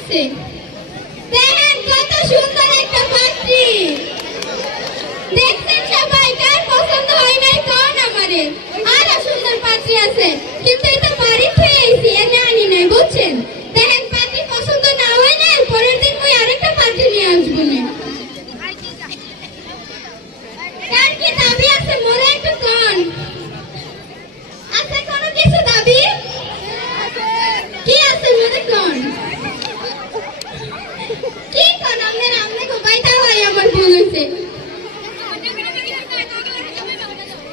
লাগছে দেখেন কত সুন্দর একটা পাখি দেখছেন সবাই, কার পছন্দ হয় নাই কারণ আমারে আরও সুন্দর পাত্রী আছে।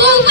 Oh!